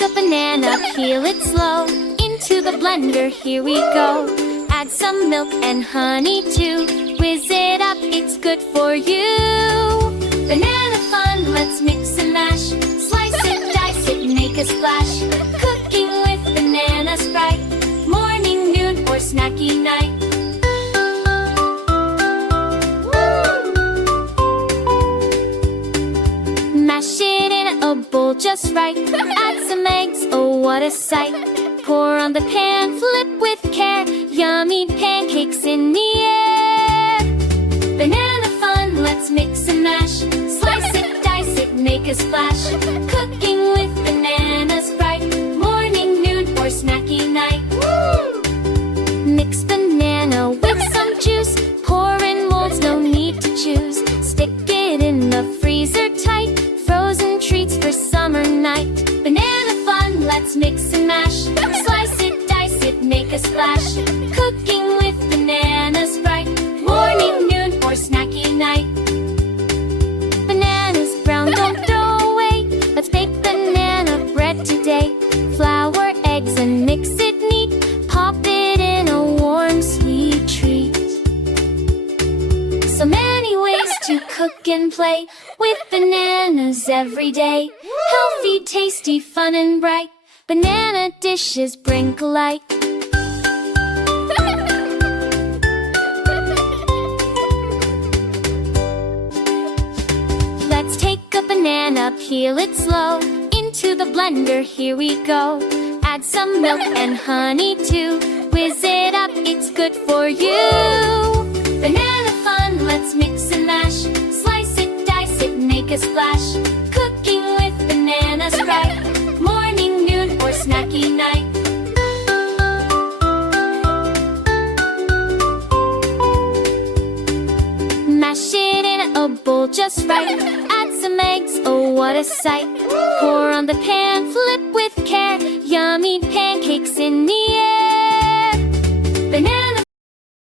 a banana, peel it slow. Into the blender, here we go. Add some milk and honey too. Whiz it up, it's good for you. Banana fun, let's mix and mash. Slice it, dice it, make a splash. Cooking with bananas bright. Morning, noon, or snacky night. Mash it in a bowl just right. Add some eggs, oh what a sight. Pour on the pan, flip with care. Yummy pancakes in the air. Banana fun, let's mix and mash. Slice it, dice it, make a splash. Cooking with bananas bright. Morning, noon, or snacky night. Mix banana with some juice. Pour in molds, no need to choose. Stick it in the freezer tight. Frozen treats for summer night. Banana fun, let's mix and mash. Slice it, dice it, make a splash. Cooking with bananas bright. Morning, noon, or snacky night. Bananas brown, don't throw away. Let's bake banana bread today. Flour, eggs, and mix it neat. Pop it in a warm, sweet treat. So many ways to cook and play with bananas every day. Healthy, tasty, fun, and bright. Banana dishes bring light. Let's take a banana, peel it slow. Into the blender, here we go. Add some milk and honey too. Whiz it up, it's good for you. Banana fun, let's mix and mash. Slice it, dice it, make a splash. Cooking with bananas bright. Morning, noon, or snacky night. Mash it in a bowl just right. Add some eggs, oh what a sight. Pour on the pan, flip with care. Yummy